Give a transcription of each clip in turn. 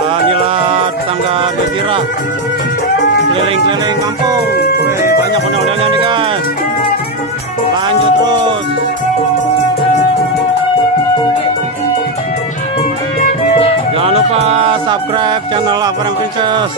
Inilah tetangga Gejira, keliling-keliling kampung. Wih, banyak ondel-ondelnya nih guys. Lanjut terus. Jangan lupa subscribe channel Lover and Princess.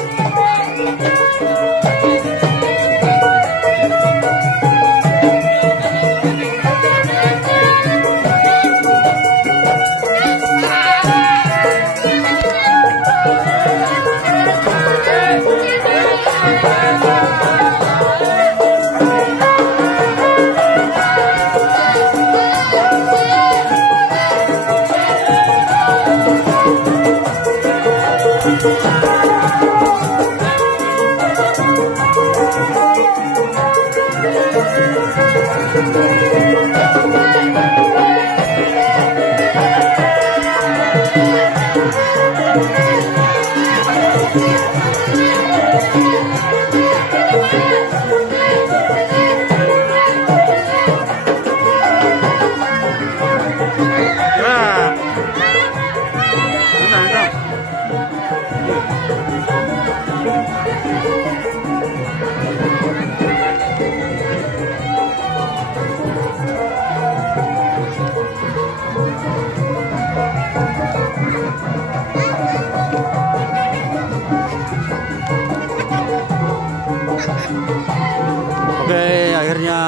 Oke, akhirnya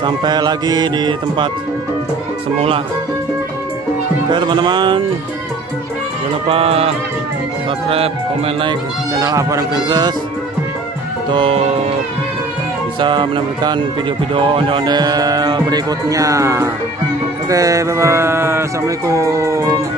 sampai lagi di tempat semula. Oke teman-teman, jangan lupa subscribe, komen, like channel Lover and Princess untuk bisa menampilkan video-video ondel-ondel berikutnya. Oke, bye-bye. Assalamualaikum.